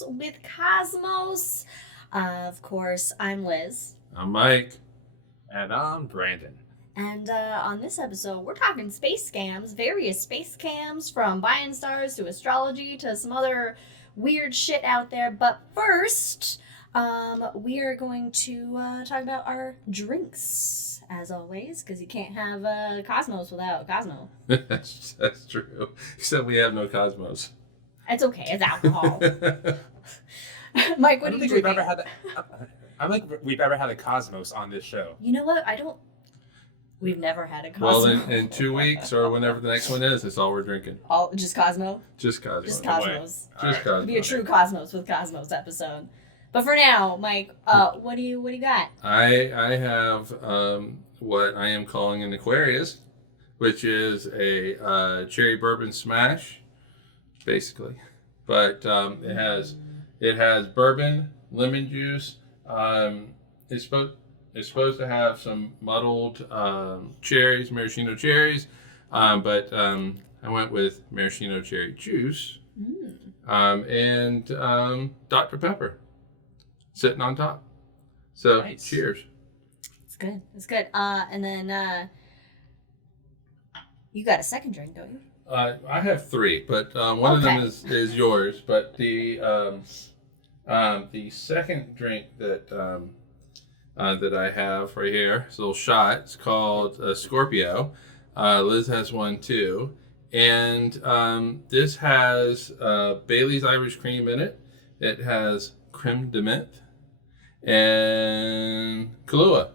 Cosmos with Cosmos. Of course, I'm Liz. I'm Mike. And I'm Brandon. And on this episode, we're talking space scams, various space scams, from buying stars to astrology to some other weird shit out there. But first, we are going to talk about our drinks, as always, because you can't have Cosmos without Cosmo. That's true. Except we have no Cosmos. It's okay. It's alcohol. Mike, what do you think? I don't think we've ever had a Cosmos on this show. You know what? We've never had a Cosmo. Well, in 2 weeks or whenever the next one is, that's all we're drinking. Just Cosmo? Just Cosmos. Just Cosmos. Just Cosmos. Be a true Cosmos with Cosmos episode. But for now, Mike, what do you got? I have what I am calling an Aquarius, which is a cherry bourbon smash, basically. But it has bourbon, lemon juice. It's supposed to have some muddled cherries, maraschino cherries, but I went with maraschino cherry juice and Dr. Pepper sitting on top. So nice. Cheers. It's good. It's good. And then you got a second drink, don't you? I have three, but one of them is yours. But the second drink that I have right here is a little shot. It's called Scorpio. Liz has one too, and this has Bailey's Irish cream in it. It has creme de menthe and Kahlua.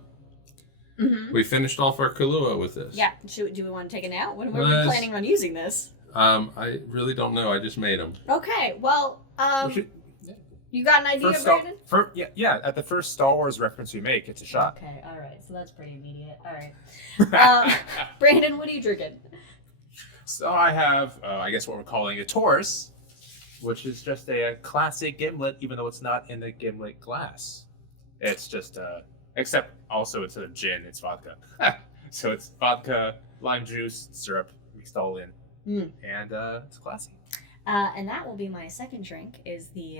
Mm-hmm. We finished off our Kahlua with this. Yeah. Do we want to take it out? When are we planning on using this? I really don't know. I just made them. Okay. Well, you got an idea, Brandon? At the first Star Wars reference we make, it's a shot. Okay, all right. So that's pretty immediate. All right. Brandon, what are you drinking? So I have, I guess what we're calling a Taurus, which is just a classic gimlet, even though it's not in the gimlet glass. It's just, except also it's a gin, it's vodka. So it's vodka, lime juice, syrup, mixed all in. And it's classy. And that will be my second drink, is the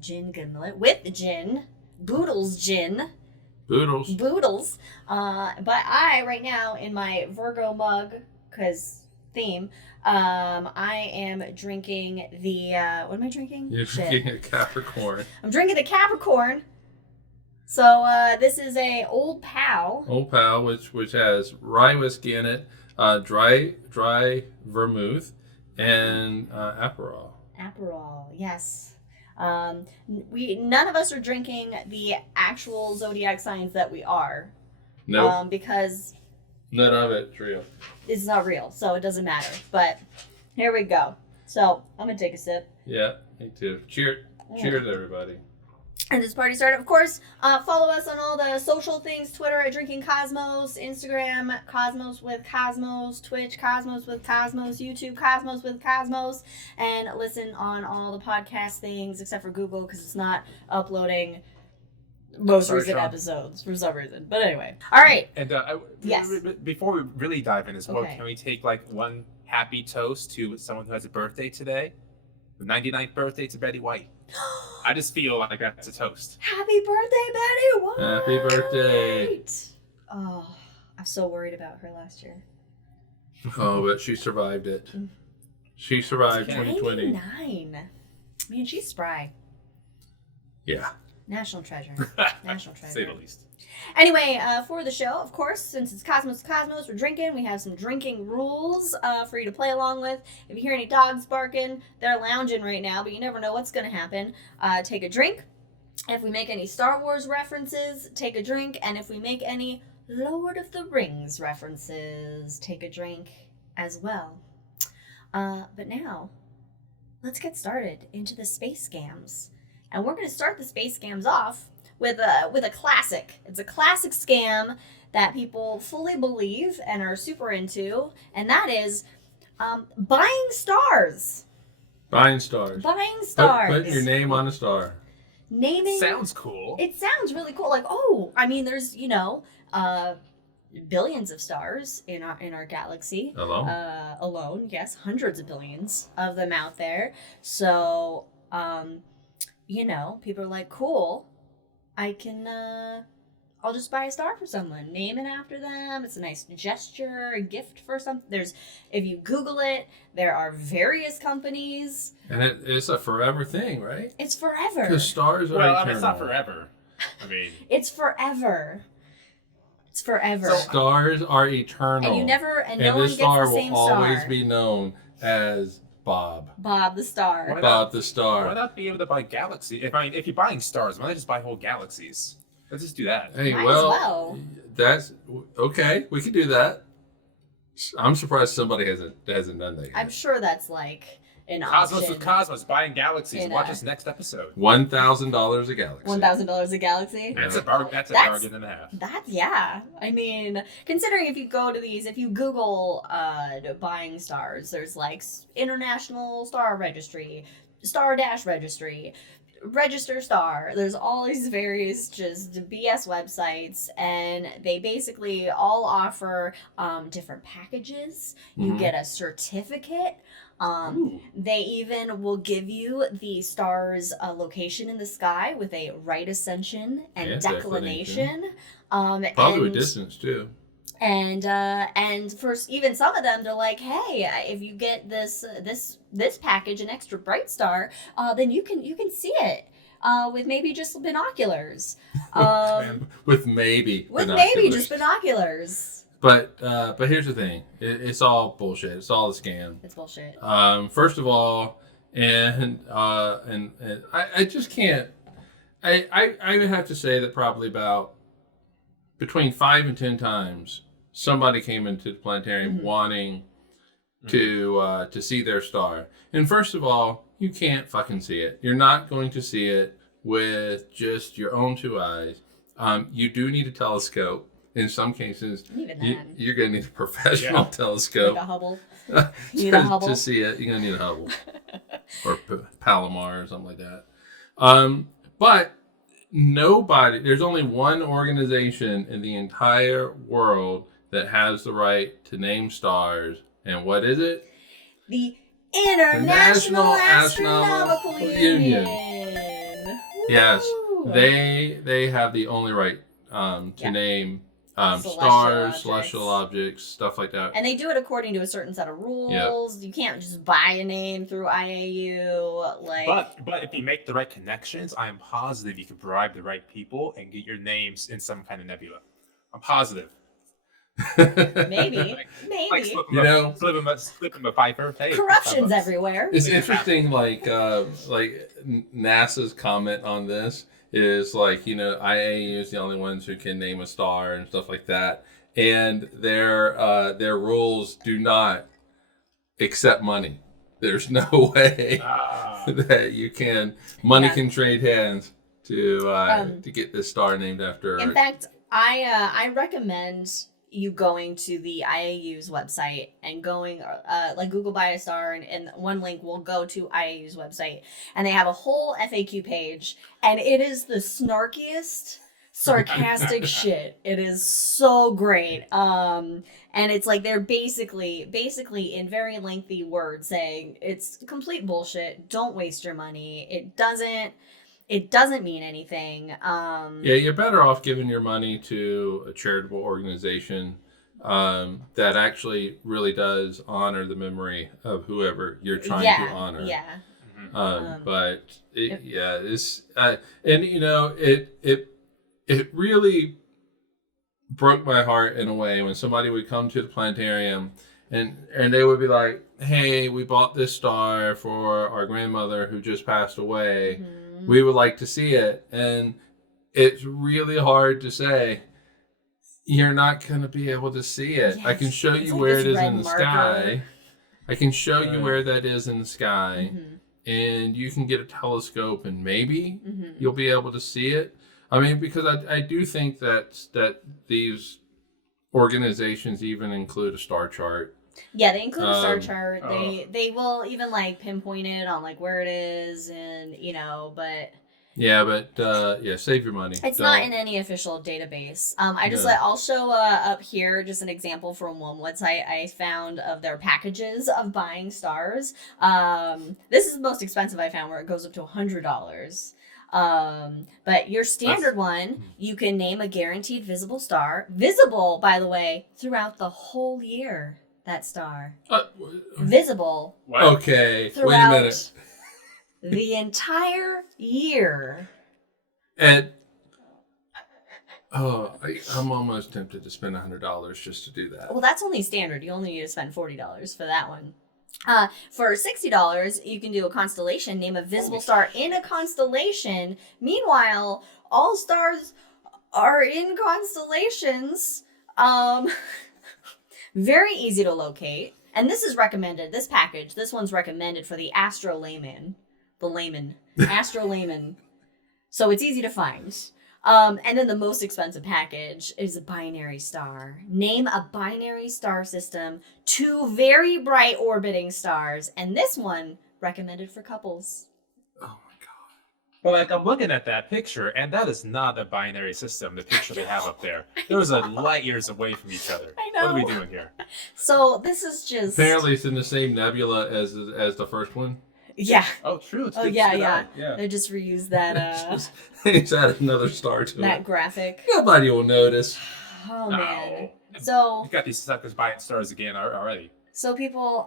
gin gimlet with the gin. Boodles gin. Boodles. But I, right now, in my Virgo mug, because theme, I am drinking the, what am I drinking? You're drinking a Capricorn. I'm drinking the Capricorn. So this is a Old Pal. Old Pal, which has rye whiskey in it, dry vermouth, and Aperol. Aperol, yes. None of us are drinking the actual zodiac signs that we are. No. Because none of it's real. It's not real, so it doesn't matter. But here we go. So I'm gonna take a sip. Yeah, me too. Cheers, everybody. And this party started, of course. Follow us on all the social things: Twitter at Drinking Cosmos, Instagram Cosmos with Cosmos, Twitch Cosmos with Cosmos, YouTube Cosmos with Cosmos, and listen on all the podcast things except for Google because it's not uploading most recent episodes for some reason. But anyway, all right. And yes. Before we really dive in as well, Okay. Can we take like one happy toast to someone who has a birthday today? The 99th birthday to Betty White. I just feel like that's a toast. Happy birthday, Betty White! Happy birthday! Oh, I was so worried about her last year. Oh, but she survived it. She survived 2020. 99. Man, she's spry. Yeah. National treasure. National treasure. Say the least. Anyway, for the show, of course, since it's Cosmos, we're drinking. We have some drinking rules for you to play along with. If you hear any dogs barking, they're lounging right now, but you never know what's going to happen. Take a drink. If we make any Star Wars references, take a drink. And if we make any Lord of the Rings references, take a drink as well. But now, let's get started into the space scams. And we're going to start the space scams off with a classic. It's a classic scam that people fully believe and are super into, and that is buying stars. Buying stars. Buying stars. Put your name on a star. Naming. Sounds cool. It sounds really cool. Like, there's, billions of stars in our galaxy. Alone? Yes, hundreds of billions of them out there. So, people are like, cool, I can, I'll just buy a star for someone, name it after them. It's a nice gesture, a gift for something. If you Google it, there are various companies. And it's a forever thing, right? It's forever. Because stars are Well, eternal. it's not forever. I mean, It's forever. It's forever. Stars are eternal. And no one this gets star the same will always star. be known as Bob. Bob the star. Why Bob the star. why not be able to buy galaxies? If you're buying stars, why not just buy whole galaxies? Let's just do that. Hey, Might as well, well. that's okay. We can do that. I'm surprised somebody hasn't done that yet. I'm sure that's like an Cosmos option. with Cosmos, buying galaxies. In Watch a- this next episode. $1,000 a galaxy. $1,000 a galaxy. That's a That's- bargain and a half. That's, yeah. I mean, considering if you go to these, if you Google buying stars, there's like International Star Registry, Star Dash Registry, Register Star. There's all these various just BS websites, and they basically all offer different packages. You Mhm. get a certificate. Ooh. They even will give you the star's location in the sky with a right ascension and Yeah, declination. Probably and, with distance too. and for even some of them, they're like, hey, if you get this package, an extra bright star, then you can see it with maybe just binoculars. With maybe Just binoculars. But here's the thing. It's all bullshit. It's all a scam. It's bullshit. First of all, and I just can't. I would have to say that probably about between 5 and 10 times somebody came into the planetarium wanting to see their star. And first of all, you can't fucking see it. You're not going to see it with just your own 2 eyes. You do need a telescope. In some cases, Even then. you're going to need a professional telescope. Like a Hubble. You need a Hubble. To see it, you're going to need a Hubble. Or Palomar or something like that. But there's only one organization in the entire world that has the right to name stars. And what is it? The International National Astronomical Astronomical Union. Yes, Woo! they have the only right to Yeah. name Celestial stars, objects. celestial objects, stuff like that. And they do it according to a certain set of rules. You can't just buy a name through IAU. Like, But if you make the right connections, I am positive you can bribe the right people and get your names in some kind of nebula. I'm positive. maybe. Like slip You know- slip him a Piper. Hey, Corruption's $5. everywhere. It's interesting, like NASA's comment on this is like, IAU is the only ones who can name a star and stuff like that, and their rules do not accept money. There's no way that you can. Money can trade hands to get this star named after. In fact, I recommend you going to the IAU's website and going like Google buy a star, and one link will go to IAU's website, and they have a whole FAQ page, and it is the snarkiest, sarcastic shit. It is so great. And it's like they're basically in very lengthy words saying it's complete bullshit. Don't waste your money. It doesn't mean anything. Yeah, you're better off giving your money to a charitable organization that actually really does honor the memory of whoever you're trying to honor. Yeah. But it's and it really broke my heart in a way when somebody would come to the planetarium and they would be like, "Hey, we bought this star for our grandmother who just passed away. We would like to see it." And it's really hard to say, you're not going to be able to see it. Yeah, I can show it's you like where this it is red in the marker. sky. I can show you where that is in the sky. Mhm. And you can get a telescope and maybe Mhm. you'll be able to see it. I mean, because I do think that these organizations even include a star chart. Yeah, they include a star chart. oh. They will even like pinpoint it on like where it is, and but Yeah, but save your money. It's not in any official database. I'll show up here just an example from one website I found of their packages of buying stars. This is the most expensive I found, where it goes up to $100. But your standard one, you can name a guaranteed visible star. Visible, by the way, throughout the whole year, that star. Visible. What? Okay, throughout wait a minute. the entire year. And I'm almost tempted to spend $100 just to do that. Well, that's only standard. You only need to spend $40 for that one. For $60, you can do a constellation. Name a visible star in a constellation. Meanwhile, all stars are in constellations. Very easy to locate. And this is recommended. This package, this one's recommended for the astro layman. Astro layman. So it's easy to find. And then the most expensive package is a binary star. Name a binary star system, 2 very bright orbiting stars, and this one recommended for couples. Oh my god. Well, like, I'm looking at that picture, and that is not a binary system, the picture they have up there. Those are light years away from each other. I know. What are we doing here? So this is just... Apparently it's in the same nebula as the first one. Yeah. Oh, true. It's Oh, good yeah, shit yeah. out. Yeah. They just reused that, It's added another star to that it. graphic. Nobody will notice. Oh, No. man. So... You got these suckers buying stars again already. So people,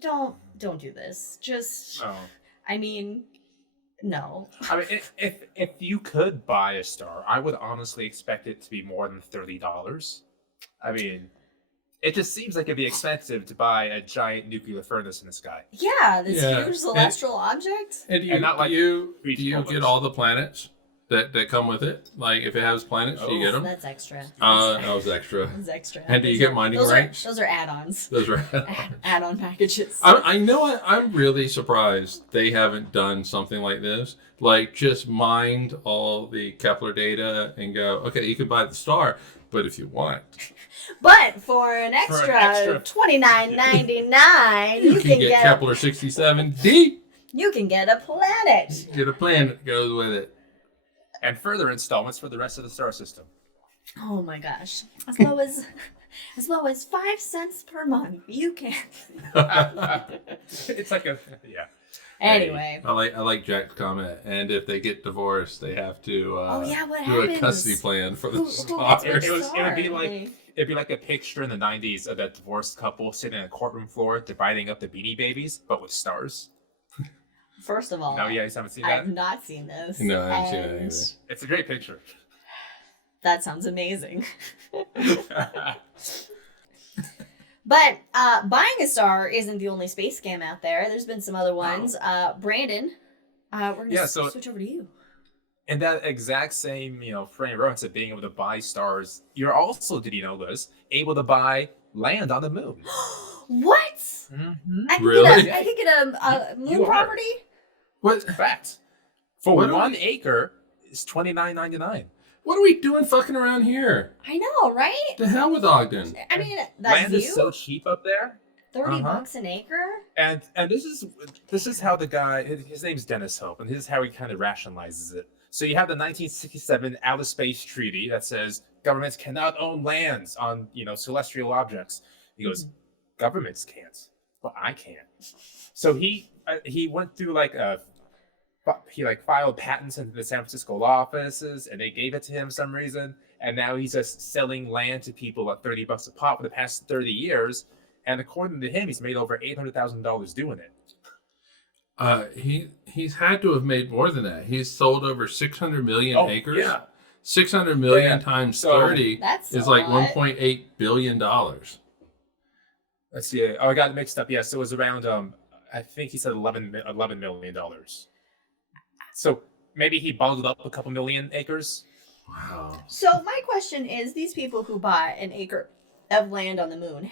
don't do this. Just, Oh. I mean, no. I mean, if you could buy a star, I would honestly expect it to be more than $30. I mean, it just seems like it'd be expensive to buy a giant nuclear furnace in the sky. Yeah, this Yeah. huge celestial object. And do And not like you Beach get Bombers. all the planets that come with it? Like, if it has planets, do you get them? That's extra. That was extra. That's extra. And do you get mining rights? Those are add-ons. Those are. Add-on packages. I know. I'm really surprised they haven't done something like this. Like, just mined all the Kepler data and go, okay, you can buy the star, but if you want, But for an extra $29.99, you can get Kepler 67D. You can get a planet. Get a planet that goes with it. And further installments for the rest of the star system. Oh my gosh! As low as 5 cents per month, you can. It's like a yeah. Anyway. I like Jack's comment. And if they get divorced, they have to what do a happens? custody plan for the Who stars. gets which It would be star? like it'd be like a picture in the 90s of that divorced couple sitting in a courtroom floor dividing up the Beanie Babies, but with stars. First of all, No, you guys haven't seen I've that? not seen this. No, I haven't seen it and either. It's a great picture. That sounds amazing. But buying a star isn't the only space scam out there. There's been some other ones. Brandon, we're gonna switch over to you. In that exact same, frame of reference of being able to buy stars, you're also, did you know this, able to buy land on the moon. What? Mm-hmm. Really? I can get a moon You are. property? What? Fact. For What are 1 acre, it's $29.99. What are we doing fucking around here? I know, right? The hell with Ogden. I mean, that Land view, is so cheap up there. 30 bucks an acre? And this is how the guy, his name's Dennis Hope, and this is how he kind of rationalizes it. So you have the 1967 Outer Space Treaty that says governments cannot own lands on, celestial objects. He goes, governments can't, but I can. So he went through he filed patents into the San Francisco law offices, and they gave it to him for some reason. And now he's just selling land to people at $30 a pop for the past 30 years. And according to him, he's made over $800,000 doing it. He's had to have made more than that. He's sold over 600 million acres. Yeah. 600 million Yeah. times So, 30 That's is a like lot. $1.8 billion. Let's see. Oh, I got it mixed up. Yes, it was around. I think he said $11 million. So maybe he bundled up a couple million acres. Wow. So my question is, these people who bought an acre of land on the moon,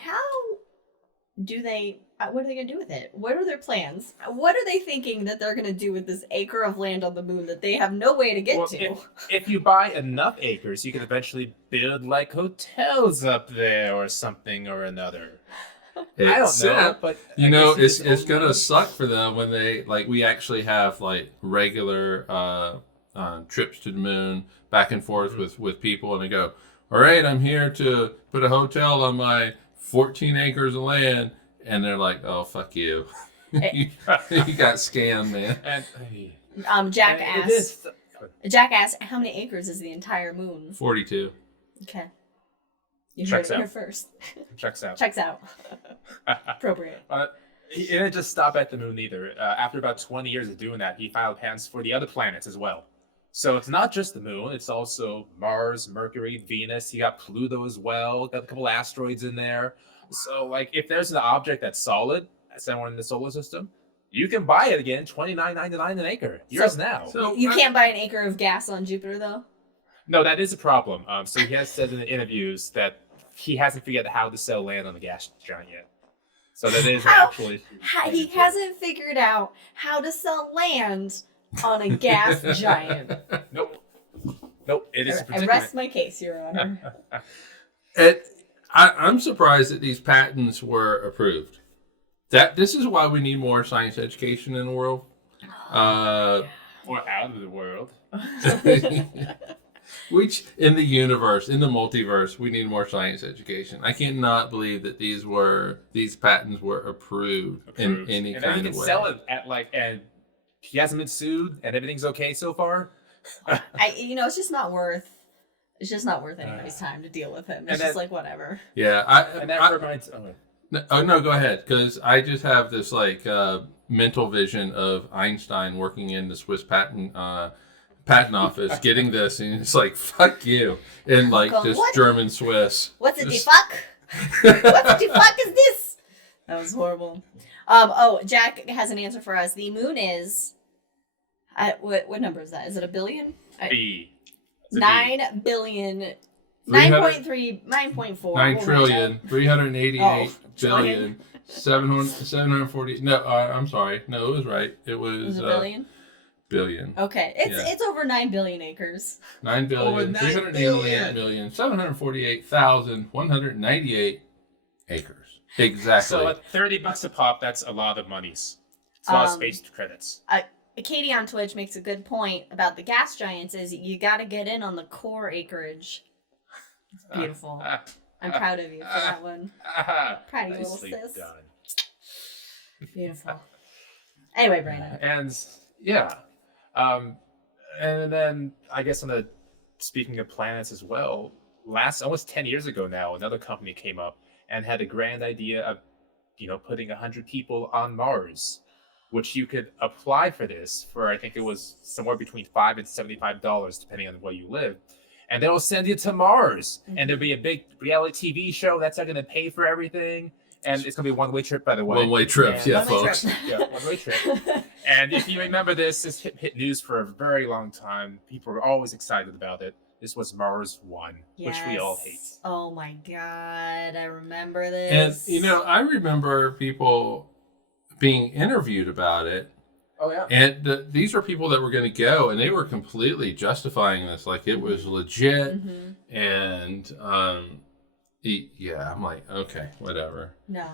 what are they going to do with it? What are their plans? What are they thinking that they're going to do with this acre of land on the moon that they have no way to get to? If you buy enough acres, you can eventually build hotels up there or something or another. I don't know, but I guess it's gonna suck for them when they we actually have regular trips to the moon back and forth with people, and they go, all right, I'm here to put a hotel on my 14 acres of land, and they're like, oh, fuck you. You got scammed, man. And Jack asked, how many acres is the entire moon? 42. Okay. You Checks heard it out. here first. Checks out. Checks out. Appropriate. He didn't just stop at the moon either. After about 20 years of doing that, he filed patents for the other planets as well. So it's not just the moon, it's also Mars, Mercury, Venus. He got Pluto as well, got a couple asteroids in there. So if there's an object that's solid, somewhere in the solar system, you can buy it again, $29.99 an acre. Yours now. So You can't buy an acre of gas on Jupiter, though? No, that is a problem. So he has said in the interviews that he hasn't figured out how to sell land on the gas giant yet. So that is an actual issue. He hasn't figured out how to sell land on a gas giant. Nope. It is a I predicament. rest my case, Your Honor. I'm surprised that these patents were approved. This is why we need more science education in the world. Or out of the world. Which in the universe, in the multiverse, we need more science education. I cannot believe that these patents were approved. In any and kind he of can way. sell it at and he hasn't been sued and everything's okay so far. It's just not worth. It's just not worth anybody's time to deal with him. It's just whatever. Yeah, And that reminds. No, go ahead, because I just have this mental vision of Einstein working in the Swiss patent office, getting this, and it's like, fuck you, in just what? German Swiss. What's it, the fuck? What the fuck is this? That was horrible. Jack has an answer for us. The moon is. What number is that? Is it a billion? B. 9 billion. 9.3, 9.4. 9 trillion, 388 trillion? billion, 740. No, I'm sorry. No, it was right. It was Was it a billion? Billion. Okay, it's over 9 billion acres. 9 billion, 388 million, 748,198 acres. Exactly. So at $30 a pop, that's a lot of monies. It's a lot of space credits. Katie on Twitch makes a good point about the gas giants is you got to get in on the core acreage. It's beautiful. I'm proud of you for that one. Proud of you, little sis. Done. Beautiful. Anyway, Brandon. And yeah. And then I guess speaking of planets as well, almost 10 years ago now, another company came up and had a grand idea of, putting 100 people on Mars, which you could apply for this for, I think it was somewhere between $5 and $75, depending on where you live. And they'll send you to Mars. And there'll be a big reality TV show that's not going to pay for everything. And it's going to be a one-way trip, by the way. One-way trip, folks. Yeah, one-way trip. And if you remember this hit news for a very long time. People were always excited about it. This was Mars 1, which we all hate. Oh my God, I remember this. And, I remember people being interviewed about it. Oh, yeah. And these were people that were going to go, and they were completely justifying this. Like, it was legit. Mm-hmm. And, I'm like, okay, whatever. No.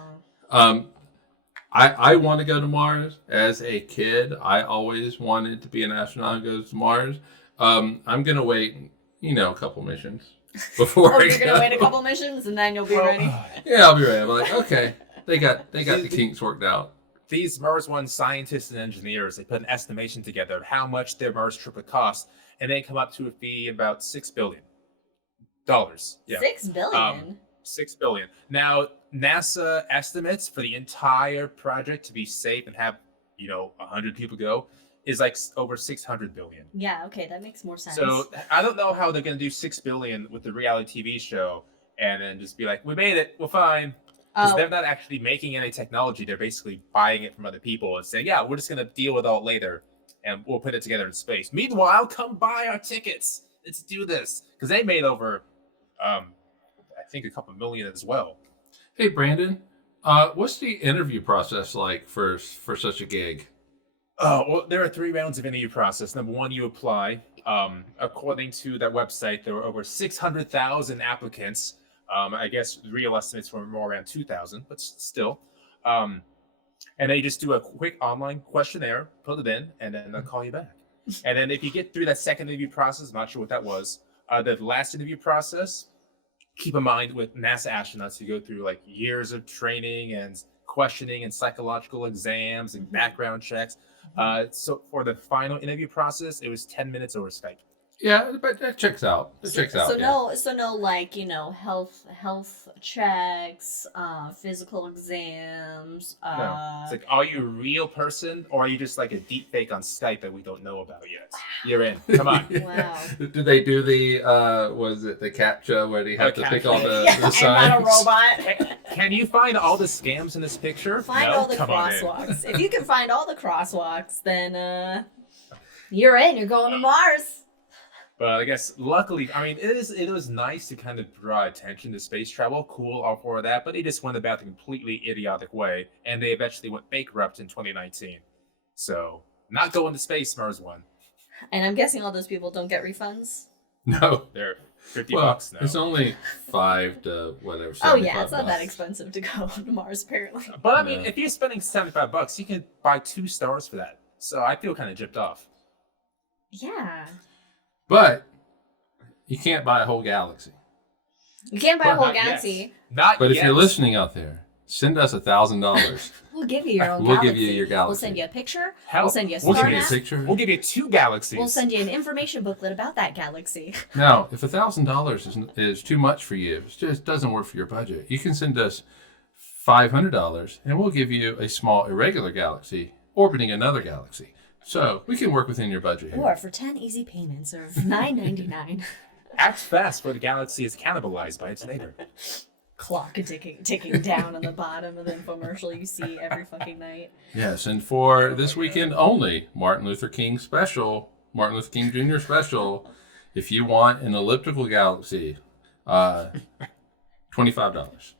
I want to go to Mars. As a kid, I always wanted to be an astronaut who goes to Mars. I'm going to wait, a couple missions before you're going to wait a couple missions and then you'll be ready? Yeah, I'll be ready. I'm like, okay, they got the kinks worked out. These Mars 1 scientists and engineers, they put an estimation together of how much their Mars trip would cost, and they come up to a fee about $6 billion. Yeah. $6 billion? $6 billion. Now, NASA estimates for the entire project to be safe and have, 100 people go is over $600 billion. Yeah, okay, that makes more sense. So I don't know how they're going to do $6 billion with the reality TV show and then just be like, we made it, we're fine. Because they're not actually making any technology. They're basically buying it from other people and saying, yeah, we're just going to deal with it all later and we'll put it together in space. Meanwhile, come buy our tickets. Let's do this. Because they made over, I think, a couple million as well. Hey, Brandon, what's the interview process like for such a gig? Oh, well, there are 3 rounds of interview process. Number 1, you apply. According to that website, there were over 600,000 applicants. I guess real estimates were more around 2,000, but still. And they just do a quick online questionnaire, put it in, and then they'll call you back. And then if you get through that second interview process, I'm not sure what that was, the last interview process, keep in mind with NASA astronauts, you go through like years of training and questioning and psychological exams and background checks. So for the final interview process, it was 10 minutes over Skype. Yeah, but that checks out. It checks out. So no, like, health checks, physical exams. No. It's like, are you a real person, or are you just like a deep fake on Skype that we don't know about yet? You're in. Come on. Wow. Did they do the was it the CAPTCHA where you have to pick all the and signs? not a robot. Can you find all the scams in this picture? Find all the crosswalks. If you can find all the crosswalks, then you're in. You're going to Mars. But I guess luckily, I mean, it was nice to kind of draw attention to space travel. Cool, all for that. But they just went about it a completely idiotic way, and they eventually went bankrupt in 2019. So not going to space, Mars One. And I'm guessing all those people don't get refunds. No, they're $50 now. It's only $5 to whatever. Oh yeah, it's $75. not that expensive to go to Mars, apparently. But I mean, if you're spending $75, you can buy 2 stars for that. So I feel kind of gypped off. Yeah. But you can't buy a whole galaxy. You can't buy a whole Not yet. galaxy. Not But yet. if you're listening out there, send us $1,000. We'll give you your own We'll galaxy. give you your We'll galaxy. send you a picture. Hell, We'll send you a we'll star give you a map. picture. We'll give you 2 galaxies. We'll send you an information booklet about that galaxy. Now, if $1,000 is too much for you, it just doesn't work for your budget, you can send us $500 and we'll give you a small irregular galaxy orbiting another galaxy. So we can work within your budget here. Or for 10 easy payments of $9.99. Act fast, where the galaxy is cannibalized by its neighbor. Clock ticking down on the bottom of the infomercial you see every fucking night. Yes, and for this weekend only, Martin Luther King Jr. special, if you want an elliptical galaxy, $25.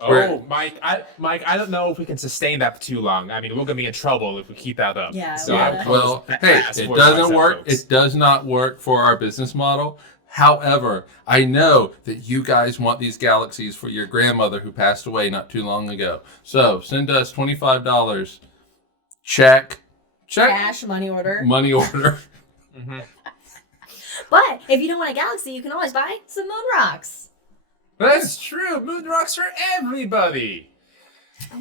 Oh, Mike, I don't know if we can sustain that for too long. I mean, we're gonna be in trouble if we keep that up. Yeah, So yeah. I'm Well, hey, it doesn't work. It does not work for our business model. However, I know that you guys want these galaxies for your grandmother who passed away not too long ago. So send us $25. Check. Cash, money order. Money order. Mm-hmm. But if you don't want a galaxy, you can always buy some moon rocks. That's true. Moon rocks for everybody,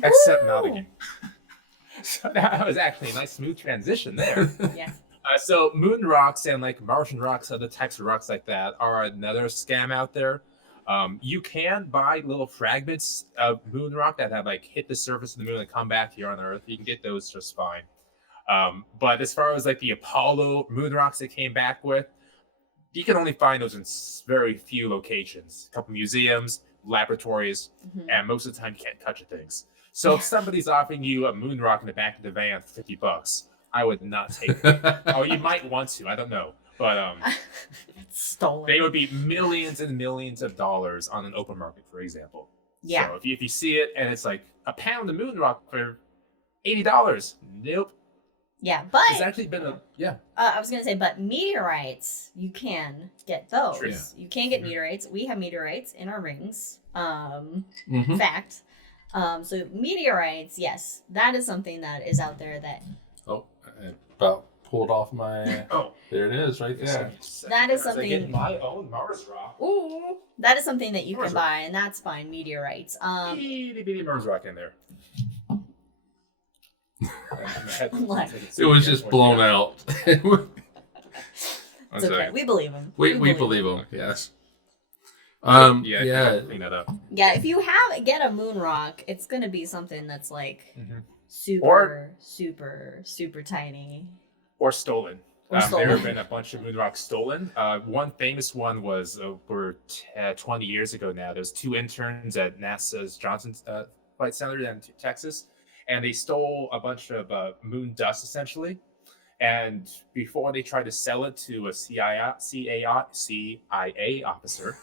except Nottingham. So that was actually a nice smooth transition there. Yeah. So moon rocks and like Martian rocks, other types of rocks like that, are another scam out there. You can buy little fragments of moon rock that have like hit the surface of the moon and come back here on Earth. You can get those just fine. But as far as like the Apollo moon rocks that came back with, you can only find those in very few locations. A couple museums, laboratories, and most of the time you can't touch the things. So if somebody's offering you a moon rock in the back of the van for $50, I would not take it. Or you might want to, I don't know. But It's stolen. they would be millions and millions of dollars on an open market, for example. Yeah. So if you see it and it's like a pound of moon rock for $80, nope. Yeah, but It's actually been I was gonna say, but meteorites, you can get those. True. You can get meteorites. We have meteorites in our rings. Mhm. Fact. So meteorites, yes, that is something that is out there that Oh, I about pulled off my. Oh, There it is, right there. That is As I something- get my own Mars rock. ooh, that is something that you Mars can rock. buy, and that's fine. Meteorites. Itty bitty Mars rock in there. It was just blown out. It's okay. We believe them. We believe them. Yes. Yeah. Clean that up. Yeah, if you get a moon rock, it's gonna be something that's like Mhm. super tiny. Or stolen. Or stolen. There have been a bunch of moon rocks stolen. One famous one was over 20 years ago now. There's 2 interns at NASA's Johnson Flight Center in Texas, and they stole a bunch of moon dust, essentially. And before they tried to sell it to a CIA officer,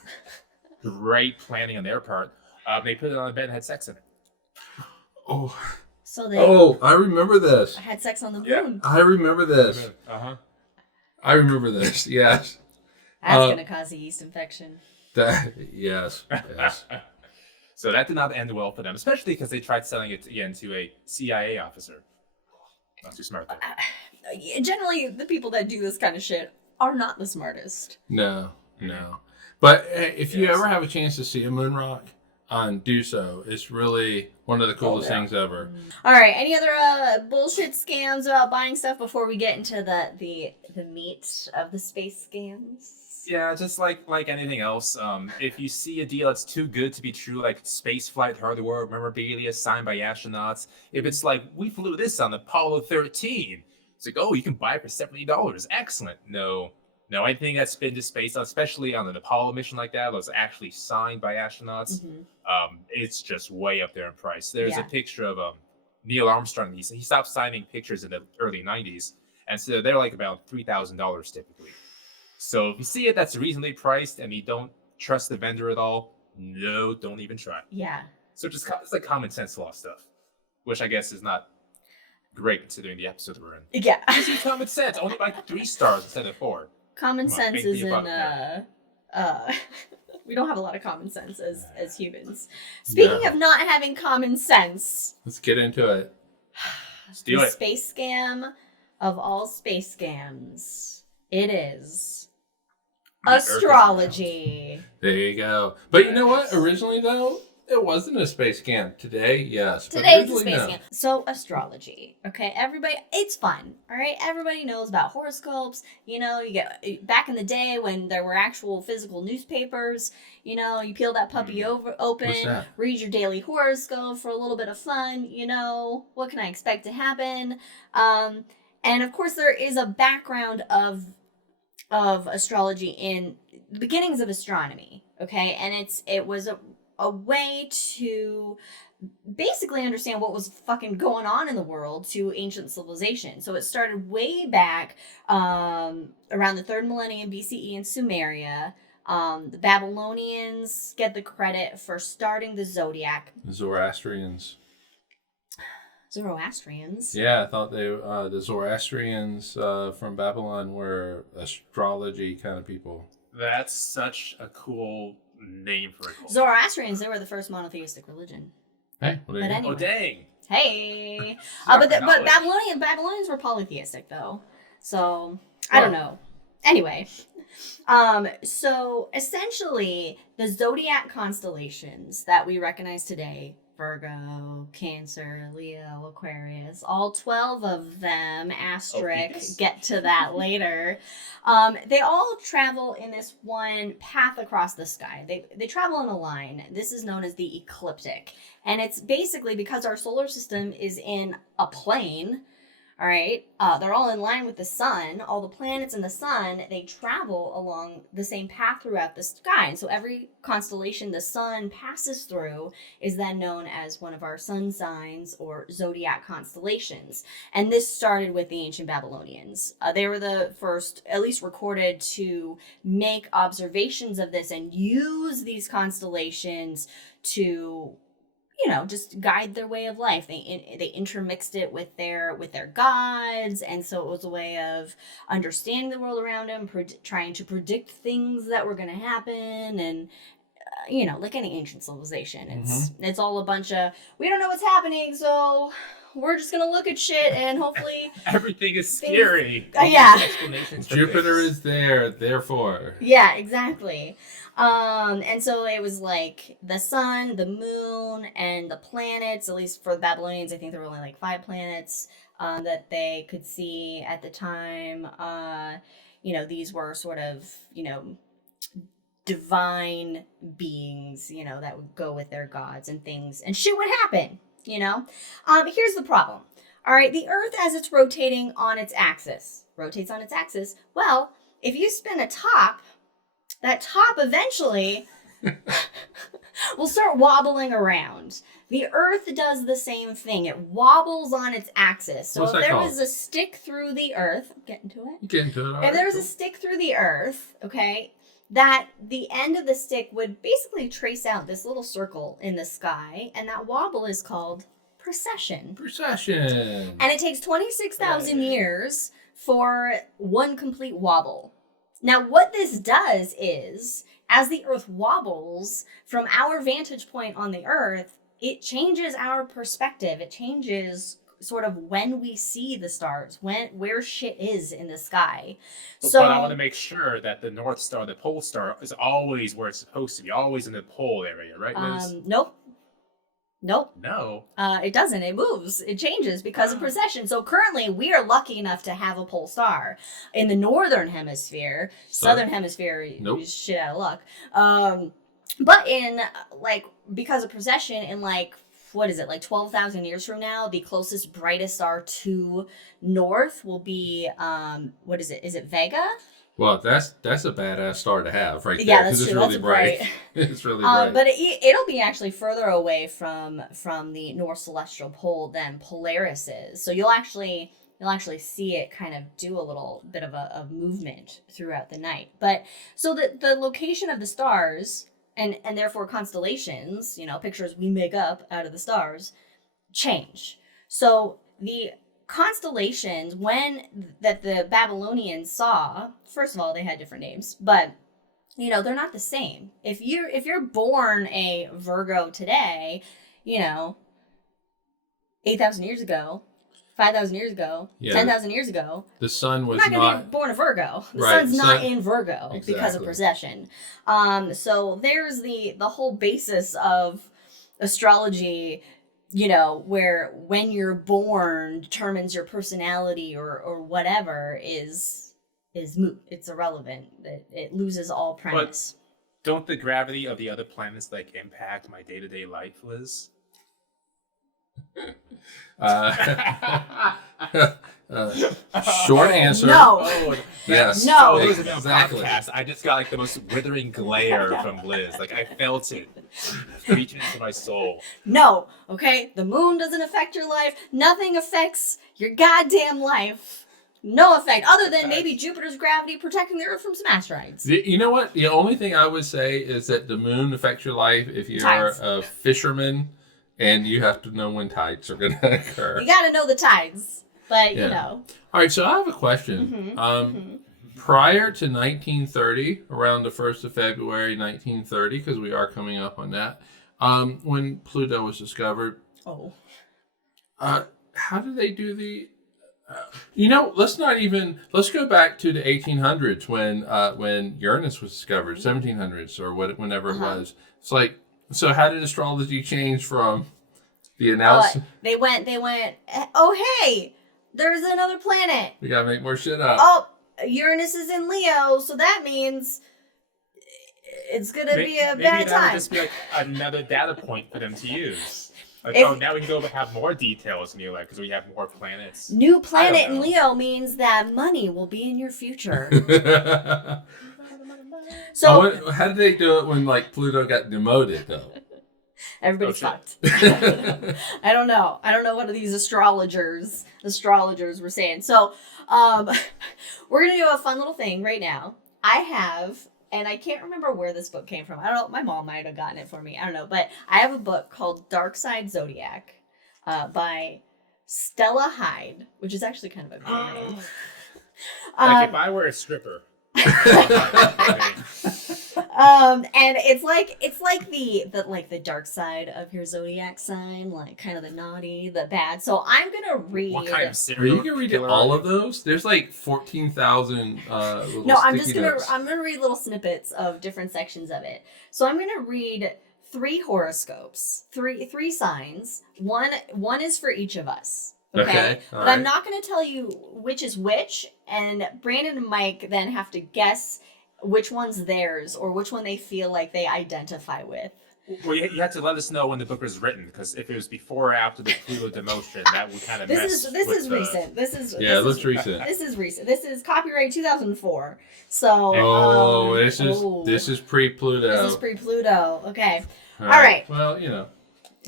great planning on their part, they put it on a bed and had sex in it. Oh. So they I remember this. had sex on the Yeah. moon. I remember this. Uh-huh. I remember this. Yes. That's gonna cause a yeast infection. Yes. So that did not end well for them, especially because they tried selling it again to a CIA officer. Not too smart there. Generally, the people that do this kind of shit are not the smartest. No. But if you Yes. ever have a chance to see a moon rock, do so. It's really one of the coolest things ever. All right. Any other bullshit scams about buying stuff before we get into the meat of the space scams? Yeah, just like anything else, if you see a deal that's too good to be true, like space flight hardware, memorabilia signed by astronauts, if it's like, we flew this on Apollo 13, it's like, oh, you can buy it for $70. Excellent. No, anything that's been to space, especially on an Apollo mission like that, was actually signed by astronauts. It's just way up there in price. There's a picture of Neil Armstrong. He stopped signing pictures in the early 90s, and so they're like about $3,000 typically. So if you see it that's reasonably priced and you don't trust the vendor at all, no, don't even try. Yeah. So it's like common sense law stuff, which I guess is not great considering the episode we're in. Yeah. Just use common sense. Only buy 3 stars instead of 4. Common Come on, sense think is in about we don't have a lot of common sense as humans. Speaking of not having common sense, Let's get into it. Let's do the it. space scam of all space scams. It is The Earth is astrology. There you go. But you know what? Originally, though, it wasn't a space scam. Today, yes. But Today's the originally, space no. scam. So astrology, okay? Everybody, it's fun, all right? Everybody knows about horoscopes. You know, you get back in the day when there were actual physical newspapers. You know, you peel that puppy open, What's that? read your daily horoscope for a little bit of fun. You know, what can I expect to happen? And of course, there is a background of astrology in the beginnings of astronomy, okay? And it was a way to basically understand what was fucking going on in the world to ancient civilization. So it started way back around the 3rd millennium BCE in Sumeria. The Babylonians get the credit for starting the zodiac. Zoroastrians. Zoroastrians. Yeah, I thought the Zoroastrians from Babylon were astrology kind of people. That's such a cool name for a culture. Zoroastrians, they were the first monotheistic religion. Hey, well, there you But go. Oh, dang. Hey, Sorry, but knowledge. Babylonians were polytheistic though, so I don't know. Anyway, so essentially the zodiac constellations that we recognize today: Virgo, Cancer, Leo, Aquarius, all 12 of them, asterisk, Venus. get to that later. They all travel in this one path across the sky. They travel in a line. This is known as the ecliptic. And it's basically because our solar system is in a plane, all right? They're all in line with the sun. All the planets in the sun, they travel along the same path throughout the sky. And so every constellation the sun passes through is then known as one of our sun signs or zodiac constellations. And this started with the ancient Babylonians. They were the first, at least recorded, to make observations of this and use these constellations to, you know, just guide their way of life. They intermixed it with their gods, and so it was a way of understanding the world around them, trying to predict things that were going to happen, and you know, like any ancient civilization, it's all a bunch of, we don't know what's happening, so we're just gonna look at shit and hopefully Everything is scary. Yeah. Explanations for Jupiter things. is there, therefore. Yeah, exactly. And so it was like the sun, the moon, and the planets. At least for the Babylonians, I think there were only like 5 planets that they could see at the time. You know, these were sort of, you know, divine beings, you know, that would go with their gods and things, and shit would happen, you know. Here's the problem. All right, the Earth, as it's rotates on its axis. Well, if you spin a top, that top eventually will start wobbling around. The Earth does the same thing. It wobbles on its axis. So What's if that there called? was a stick through the Earth, get into it. Get into it. All If right, there was cool. a stick through the Earth, okay, that the end of the stick would basically trace out this little circle in the sky, and that wobble is called precession. Precession. And it takes 26,000 years for one complete wobble. Now, what this does is, as the Earth wobbles, from our vantage point on the Earth, it changes our perspective. It changes sort of when we see the stars, where shit is in the sky. So but I want to make sure that the North Star, the pole star, is always where it's supposed to be, always in the pole area, right, Liz? Nope. No. It doesn't. It moves. It changes because of precession. So currently, we are lucky enough to have a pole star in the northern hemisphere. Southern hemisphere, Nope. Shit out of luck. But in because of precession, in what is it, 12,000 years from now, the closest brightest star to north will be what is it? Is it Vega? Well, that's a badass star to have right there. Yeah, that's It's true. really That's bright. bright. It's really bright. But it'll be actually further away from the North Celestial Pole than Polaris is. So you'll actually see it kind of do a little bit of a movement throughout the night. But so the location of the stars and therefore constellations, pictures we make up out of the stars, change. So the constellations that the Babylonians saw, first of all, they had different names, but they're not the same. If you're born a Virgo today, 8,000 years ago, 5,000 years ago, 10,000 years ago, the sun was not going to be born a Virgo. The sun's not in Virgo because of precession. So there's the whole basis of astrology, where when you're born determines your personality or whatever is moot. It's irrelevant. It loses all premise. But don't the gravity of the other planets impact my day-to-day life, Liz? Short answer. No. Oh, Yes. No. So Exactly. podcast, I just got the most withering glare from Liz. I felt it reaching into my soul. No. Okay? The moon doesn't affect your life. Nothing affects your goddamn life. No effect, other than maybe Jupiter's gravity protecting the Earth from some asteroids. You know what? The only thing I would say is that the moon affects your life if you're Tides. a fisherman and you have to know when tides are going to occur. You gotta know the tides, but All right, so I have a question. Prior to 1930, around the 1st of February 1930, because we are coming up on that, when Pluto was discovered, how did they do the... let's go back to the 1800s when Uranus was discovered, 1700s or whenever it was. It's so how did astrology change from the announcement? They went, oh, hey, there's another planet. We gotta make more shit up. Oh, Uranus is in Leo, so that means it's gonna be a bad Maybe that time. would just be another data point for them to use. If- now we can go have more details in your life because we have more planets. New planet in Leo means that money will be in your future. So how did they do it when Pluto got demoted though? everybody's fucked. I don't know what these astrologers were saying. So we're gonna do a fun little thing right now. I have, and I can't remember where this book came from. I don't know. My mom might have gotten it for me. I don't know. But I have a book called Dark Side Zodiac by Stella Hyde, which is actually kind of a cool name. If I were a stripper. And it's like the dark side of your zodiac sign, kind of the naughty, the bad. So I'm gonna read. What kind of You serial can read killer all are of those. There's 14,000 little No, I'm sticky just notes. I'm gonna read little snippets of different sections of it. So I'm gonna read 3 horoscopes, three signs. One is for each of us. Okay. all But right. I'm not gonna tell you which is which, and Brandon and Mike then have to guess which one's theirs or which one they feel like they identify with. Well, you have to let us know when the book was written, because if it was before or after the Pluto demotion, that would kind of This mess is with recent. This is looks recent. This is recent. This is copyright 2004. So this is pre-Pluto. This is pre-Pluto. Okay. All right. Well,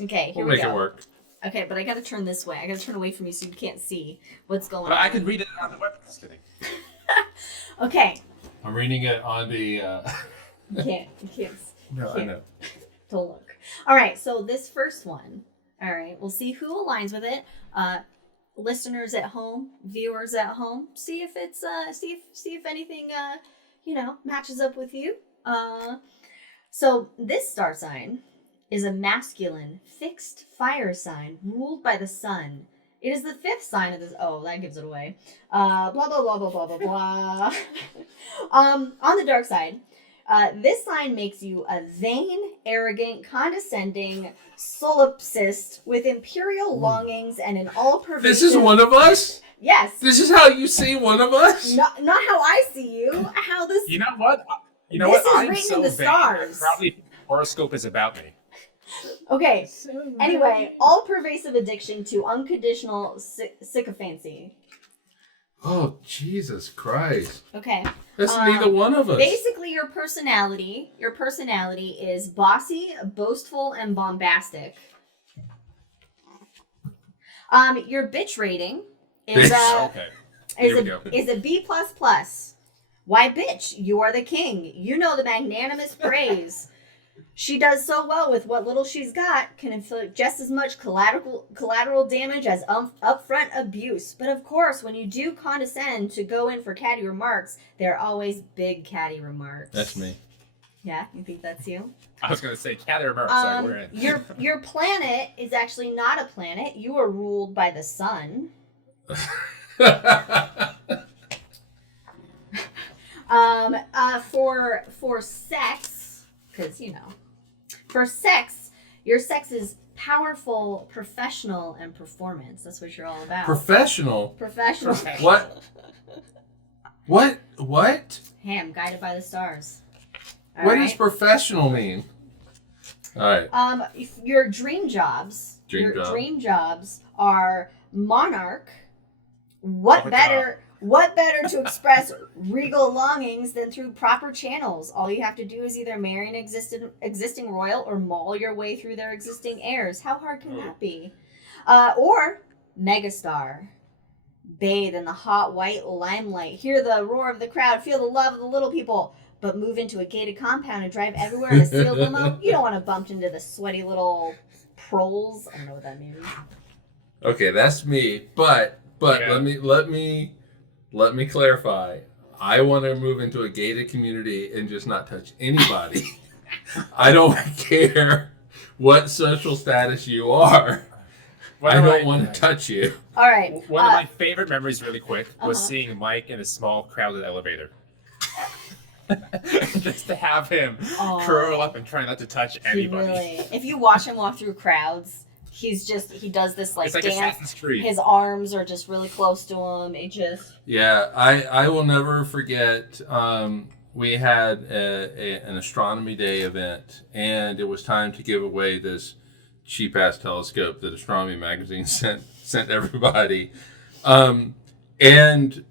Okay. Here we'll we make go. it work. Okay, but I gotta turn this way. I gotta turn away from you so you can't see what's going on. But I could read it on the web. Just kidding. Okay. I'm reading it on the. You can't. No, I know. To look. All right, so this first one. All right, we'll see who aligns with it. Listeners at home, viewers at home, see if it's see if anything matches up with you. So this star sign is a masculine, fixed fire sign ruled by the sun. It is the 5th sign of this. Oh, that gives it away. Blah, blah, blah, blah, blah, blah, blah. On the dark side, this sign makes you a vain, arrogant, condescending solipsist with imperial longings and an all-pervasive... This is one of us? Yes. This is how you see one of us? Not how I see you. How this... You know what? This is I'm written so in the vain. stars. Probably horoscope is about me. Okay. Anyway, all-pervasive addiction to unconditional sycophancy. Oh, Jesus Christ. Okay. That's neither one of us. Basically, your personality is bossy, boastful, and bombastic. Your bitch rating is a B++. Why, bitch? You are the king. You know the magnanimous praise. She does so well with what little she's got, can inflict just as much collateral damage as upfront abuse. But of course, when you do condescend to go in for catty remarks, they're always big catty remarks. That's me. Yeah, you think that's you? I was going to say catty remarks. So we're in. Your planet is actually not a planet. You are ruled by the sun. For sex, because for sex, your sex is powerful, professional, and performance. That's what you're all about. Professional. What? Hey, I'm guided by the stars. What does professional mean? All right. Your dream jobs. Dream jobs are monarch. What better to express regal longings than through proper channels? All you have to do is either marry an existing royal or maul your way through their existing heirs. How hard can that be? Or megastar. Bathe in the hot white limelight. Hear the roar of the crowd. Feel the love of the little people. But move into a gated compound and drive everywhere in a sealed limo. You don't want to bump into the sweaty little proles. I don't know what that means. Okay, that's me. But yeah. Let me clarify. I want to move into a gated community and just not touch anybody. I don't care what social status you are. I don't want to touch you. All right. One of my favorite memories, really quick, was seeing Mike in a small, crowded elevator. Just to have him curl up and try not to touch anybody. Really, if you watch him walk through crowds, he does this like it's like dance. Assassin's Creed. His arms are just really close to him. Yeah, I will never forget. We had an astronomy day event, and it was time to give away this cheap ass telescope that Astronomy Magazine sent everybody, and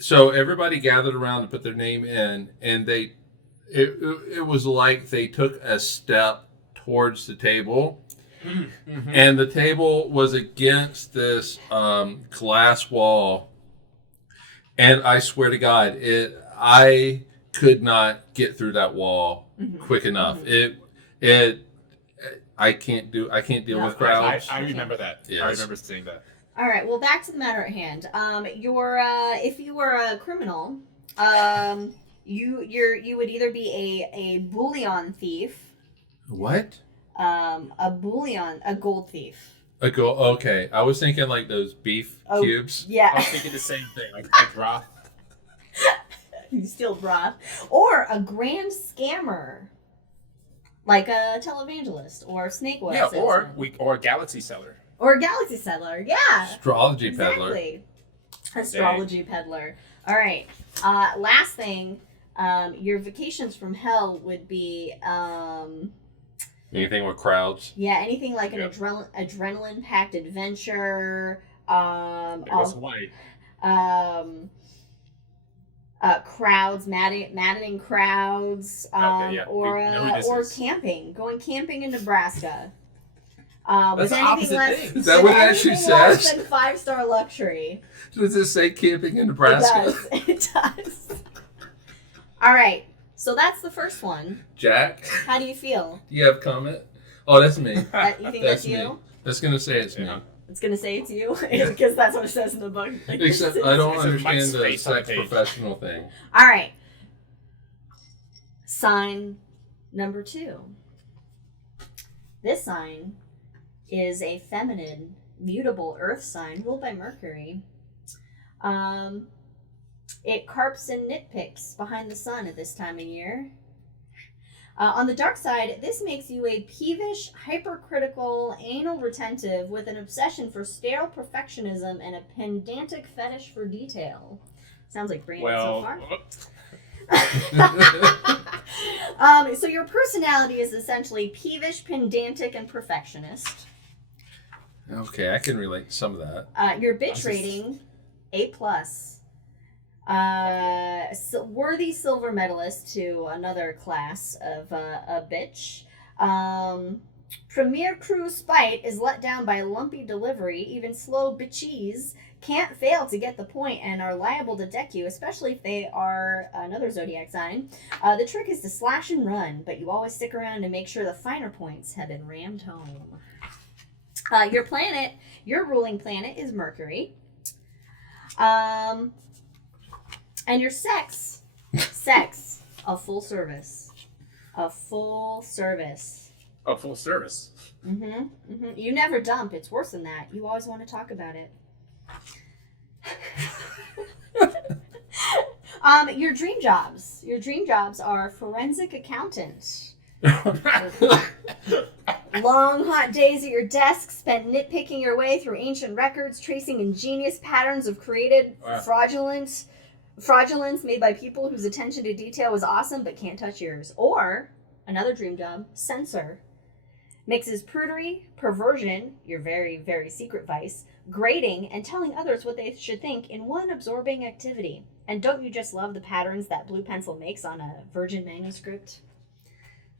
so everybody gathered around to put their name in, and it was like they took a step towards the table. Mm-hmm. And the table was against this glass wall, and I swear to God, I could not get through that wall quick enough. I can't deal with crowds. I remember that. Yes. I remember seeing that. All right. Well, back to the matter at hand. If you were a criminal, you would either be a bullion thief. What? A gold thief. Okay. I was thinking like those beef cubes. Yeah. I was thinking the same thing, like broth. You steal broth. Or a grand scammer. Like a televangelist or snake oil salesman. or a galaxy seller. Or a galaxy seller, yeah. Astrology peddler. Exactly. Astrology peddler. All right. Last thing, your vacations from hell would be... anything with crowds? Yeah, anything like an adrenaline-packed adventure. White. Crowds, maddening crowds, or camping. Going camping in Nebraska. That's the opposite thing. Is that what it actually says? Less than 5-star luxury. Does it say camping in Nebraska? It does. All right. So that's the first one. Jack? How do you feel? Do you have a comment? Oh, that's me. You think that's you? Me. That's going to say it's me. It's going to say it's you? Because that's what it says in the book. Except I don't understand the sex professional thing. All right. Sign number 2. This sign is a feminine, mutable earth sign ruled by Mercury. It carps and nitpicks behind the sun at this time of year. On the dark side, this makes you a peevish, hypercritical, anal retentive with an obsession for sterile perfectionism and a pedantic fetish for detail. Sounds like Brandon so far. So your personality is essentially peevish, pedantic, and perfectionist. Okay, I can relate to some of that. Your bitch rating, A+. Worthy silver medalist to another class of a bitch. Premier crew spite is let down by lumpy delivery. Even slow bitchies can't fail to get the point and are liable to deck you, especially if they are another zodiac sign. The trick is to slash and run, but you always stick around to make sure the finer points have been rammed home. Your ruling planet is Mercury. And your sex, a full service. A full service. Oh, full service. You never dump. It's worse than that. You always want to talk about it. Your dream jobs. Your dream jobs are forensic accountant. Long hot days at your desk spent nitpicking your way through ancient records, tracing ingenious patterns of created fraudulence made by people whose attention to detail was awesome but can't touch yours. Or another dream job, censor. Mixes prudery, perversion, your very, very secret vice, grading, and telling others what they should think in one absorbing activity. And don't you just love the patterns that blue pencil makes on a virgin manuscript?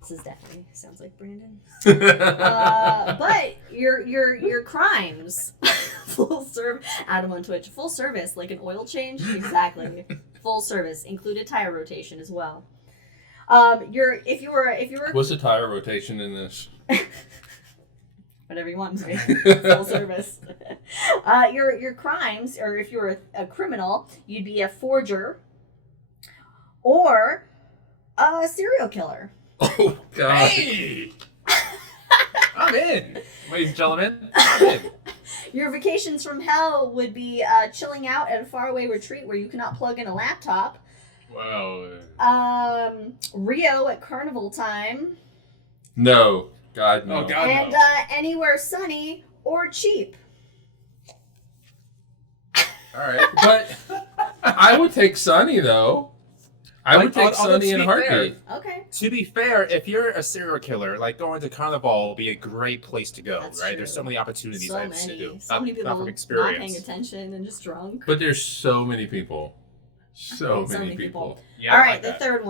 This is definitely sounds like Brandon. But your crimes, full service. Adam on Twitch, full service, like an oil change, exactly. Full service, included tire rotation as well. If you were What's the tire rotation in this? Whatever you want to be. Full service. Your crimes, or if you were a criminal, you'd be a forger or a serial killer. Oh, God. Hey! I'm in, ladies and gentlemen. I'm in. Your vacations from hell would be chilling out at a faraway retreat where you cannot plug in a laptop. Well. Rio at carnival time. No. God, no. Oh, God, and no. Anywhere sunny or cheap. All right. But I would take Sunny, though. I would take Sunny in a heartbeat. Okay. To be fair, if you're a serial killer, like going to Carnival will be a great place to go, That's right? true. There's so many opportunities I've seen to do. So many people not from not experience. paying attention and just drunk. But there's so many people. So many people. Yeah, all right, like the third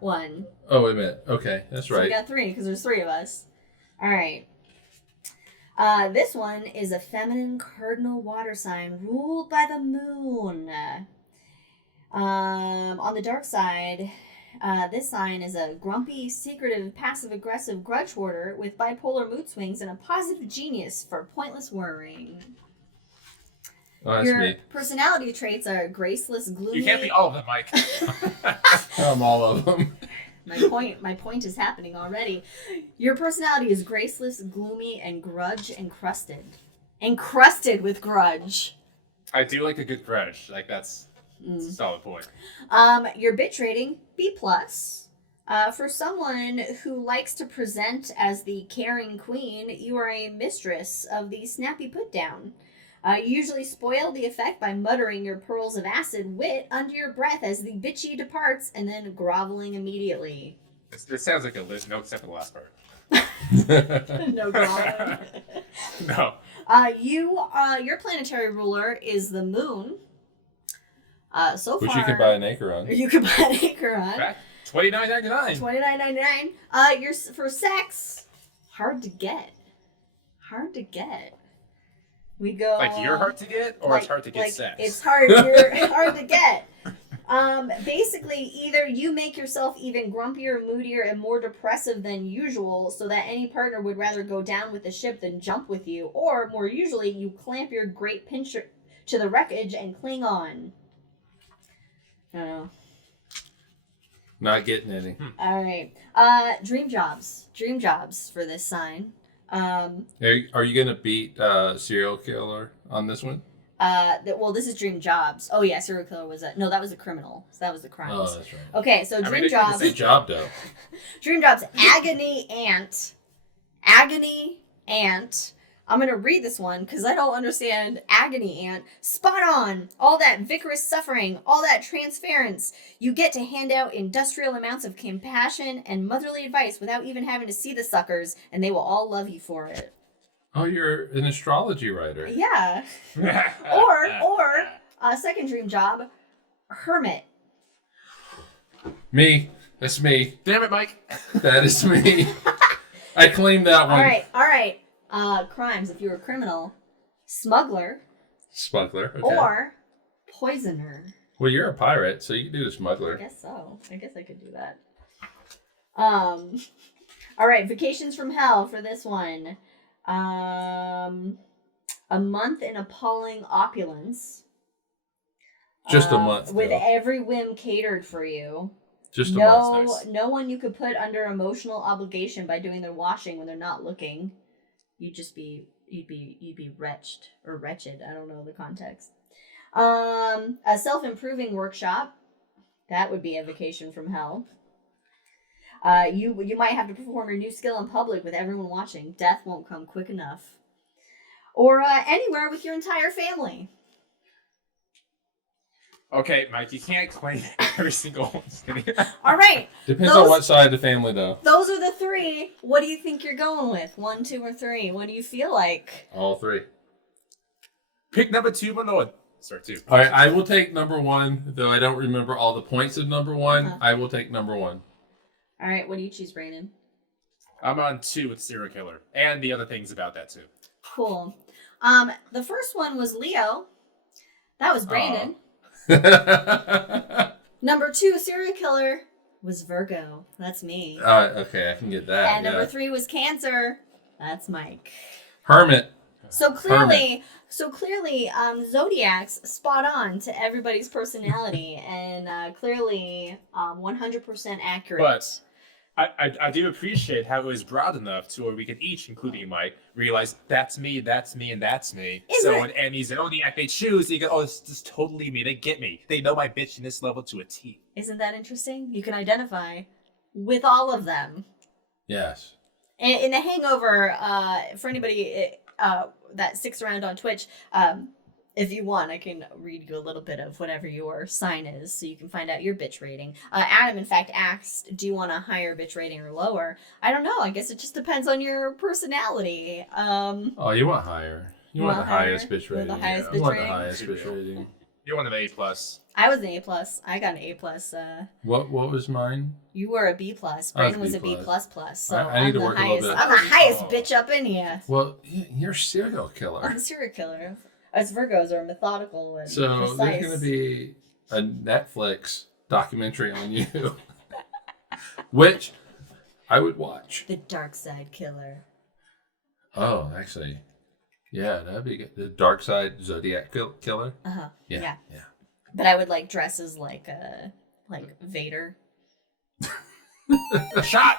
one. Oh, wait a minute. Okay, that's So right. we got 3 because there's 3 of us. All right. This one is a feminine cardinal water sign ruled by the moon. On the dark side, this sign is a grumpy, secretive, passive-aggressive grudge hoarder with bipolar mood swings and a positive genius for pointless worrying. Oh, that's Your me. personality traits are graceless, gloomy. You can't be all of them, Mike. I'm all of them. My point is happening already. Your personality is graceless, gloomy, and grudge encrusted. Encrusted with grudge. I do like a good grudge. Like, that's a solid point. Your bitch rating, B+. For someone who likes to present as the caring queen, you are a mistress of the snappy put-down. You usually spoil the effect by muttering your pearls of acid wit under your breath as the bitchy departs and then groveling immediately. This sounds like a list, no, except for the last part. No groveling. No. Your planetary ruler is the moon. So Which far, you can buy an acre on. You can buy an acre on. Right? $29.99. $29.99. For sex, hard to get. We go Like you're hard to get, or it's hard to get sex? It's hard. You're hard to get. Basically, either you make yourself even grumpier, moodier, and more depressive than usual, so that any partner would rather go down with the ship than jump with you, or more usually, you clamp your great pincher to the wreckage and cling on. I don't know. Not getting any. All right. Dream jobs. Dream jobs for this sign. Are you gonna beat serial killer on this one? Well, this is dream jobs. Oh yeah, serial killer was no, that was a criminal. So that was the crimes. Oh, that's right. Okay, so dream jobs. Good job, though. Dream jobs. Agony ant. Agony ant. I'm gonna read this one because I don't understand agony ant. Spot on. All that vigorous suffering, all that transference. You get to hand out industrial amounts of compassion and motherly advice without even having to see the suckers, and they will all love you for it. Oh, you're an astrology writer. Yeah. or second dream job, hermit. Me. That's me. Damn it, Mike. That is me. I claim that one. All right. Crimes, if you were a criminal, smuggler. Smuggler. Okay. Or poisoner. Well, you're a pirate, so you can do the I smuggler. guess so. I guess I could do that. All right, vacations from hell for this one. A month in appalling opulence. Just a month. With though. every whim catered for you. Just a month. Nice. No one you could put under emotional obligation by doing their washing when they're not looking. You'd be wretched or wretched. I don't know the context. A self-improving workshop. That would be a vacation from hell. You might have to perform your new skill in public with everyone watching. Death won't come quick enough. Or anywhere with your entire family. Okay, Mike, you can't claim every single one. All right. Depends on what side of the family, though. Those are the three. What do you think you're going with? 1, 2, or 3? What do you feel like? All three. Pick number 2, Manoa. Sorry, 2. All right, I will take number 1, though I don't remember all the points of number 1. I will take number 1. All right, what do you choose, Brandon? I'm on 2 with serial killer, and the other things about that too. Cool. The first one was Leo. That was Brandon. Number 2, serial killer, was Virgo. That's me. Okay, I can get that. And number 3 was Cancer. That's Mike. Hermit. So clearly, zodiacs spot on to everybody's personality, and clearly 100% accurate. But I do appreciate how it was broad enough to where we could each, including Mike, realize that's me, and that's me. When any zodiac they choose, you go, oh, this is totally me. They get me. They know my bitchiness level to a T. Isn't that interesting? You can identify with all of them. Yes. In The Hangover, for anybody that sticks around on Twitch, if you want, I can read you a little bit of whatever your sign is so you can find out your bitch rating. Adam, in fact, asked, do you want a higher bitch rating or lower? I don't know. I guess it just depends on your personality. Oh, you want higher. You want the highest bitch rating. The highest bitch you want rating? the highest bitch rating. You want an A+. I was an A+. I got an A+. What was mine? You were a B+. Brandon was a B++. So I need to work a little bit. I'm the highest bitch up in here. Well, you're a serial killer. I'm a serial killer. Us Virgos are methodical and so precise. There's going to be a Netflix documentary on you, which I would watch. The Dark Side Killer. Oh, actually, yeah, that'd be good. The Dark Side Zodiac Killer. Yeah. But I would dress as like Vader. Shot!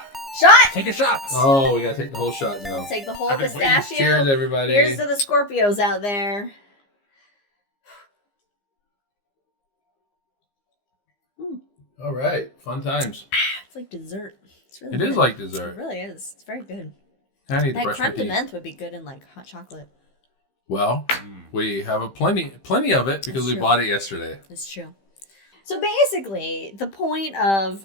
Take a shot! Oh, we gotta take the whole shot now. Let's take the whole I've been waiting. pistachio. Cheers, everybody. Here's to the Scorpios out there. All right, fun times. It's like dessert. It's really It good. is like dessert. It really is. It's very good. I need to That brush my creme de teeth. menthe would be good in hot chocolate. Well, we have plenty of it because That's we true. bought it yesterday. It's true. So basically, the point of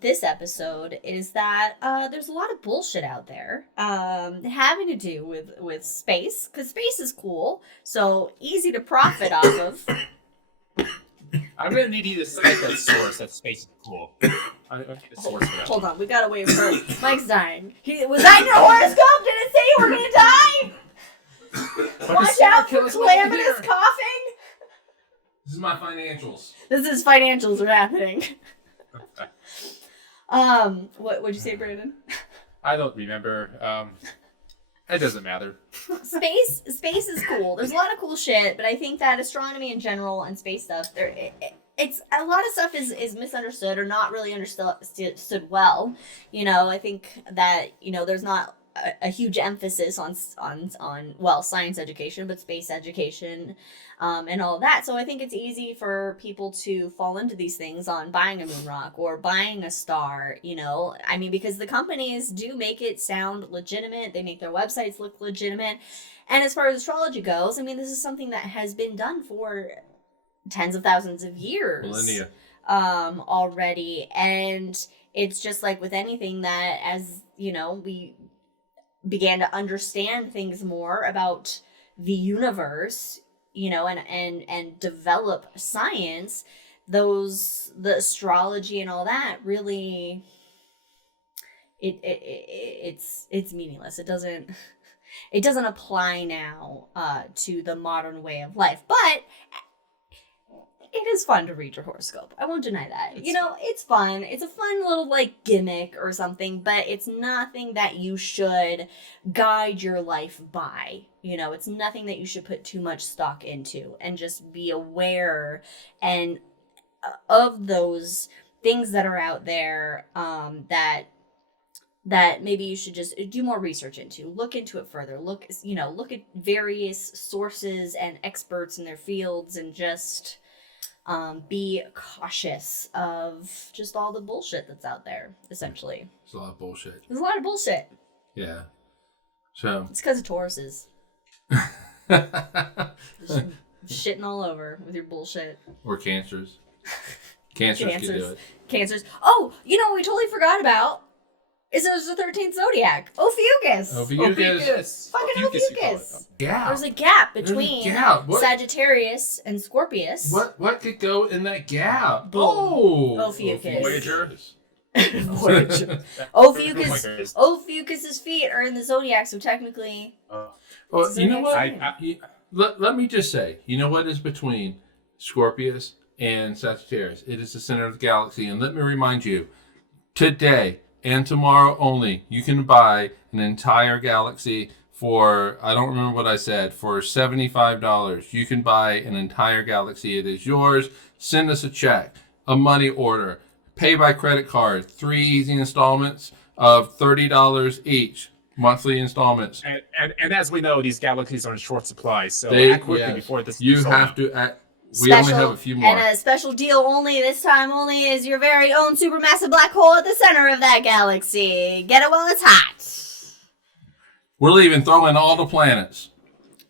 this episode is that there's a lot of bullshit out there having to do with space, because space is cool, so easy to profit off of. I'm going to need you to cite that source that space is cool. I need a source for that. Hold on, we gotta wait for Mike's dying. Was that your horoscope? Did it say you were gonna die? Watch out for calamitous coughing. This is my financials. This is financials are happening. What'd you say, Brandon? I don't remember. It doesn't matter. Space is cool. There's a lot of cool shit, but I think that astronomy in general and space stuff, it it's a lot of stuff is misunderstood or not really understood well. I think that there's not a huge emphasis on science education, but space education, and all that. So I think it's easy for people to fall into these things on buying a moon rock or buying a star. Because the companies do make it sound legitimate. They make their websites look legitimate. And as far as astrology goes, this is something that has been done for tens of thousands of years, millennia, already. And it's just like with anything that, as we began to understand things more about the universe, and develop science, the astrology and all that really, it's meaningless. It doesn't apply now to the modern way of life, but it is fun to read your horoscope. I won't deny that. It's fun. It's a fun little gimmick or something, but it's nothing that you should guide your life by. It's nothing that you should put too much stock into, and just be aware and of those things that are out there, that maybe you should just do more research into, look into it further, look at various sources and experts in their fields, and just be cautious of just all the bullshit that's out there, essentially. There's a lot of bullshit. There's a lot of bullshit. Yeah. So. It's because of Tauruses. Just shitting all over with your bullshit. Or cancers. Cancers can do it. Cancers. Oh, what we totally forgot about is there's the 13th zodiac. Ophiuchus. Fucking Ophiuchus. Gap. There's a gap between Sagittarius and Scorpius. What could go in that gap? Boom. Oh. Ophiuchus. Voyager. Ophiuchus's feet are in the zodiac, so technically. Well, you know what? Let me just say, you know what is between Scorpius and Sagittarius? It is the center of the galaxy. And let me remind you, today and tomorrow only, you can buy an entire galaxy for, I don't remember what I said, for $75. You can buy an entire galaxy. It is yours. Send us a check, a money order, pay by credit card, 3 easy installments of $30 each. Monthly installments. And as we know, these galaxies are in short supply, so act quickly before this. You have to act. We only have a few more. And a special deal this time only, is your very own supermassive black hole at the center of that galaxy. Get it while it's hot. We're leaving, throwing all the planets.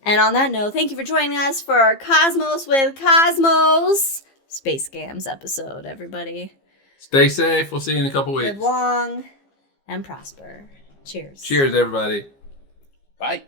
And on that note, thank you for joining us for our Cosmos with Cosmos Space Scams episode, everybody. Stay safe. We'll see you in a couple weeks. Live long and prosper. Cheers. Cheers, everybody. Bye.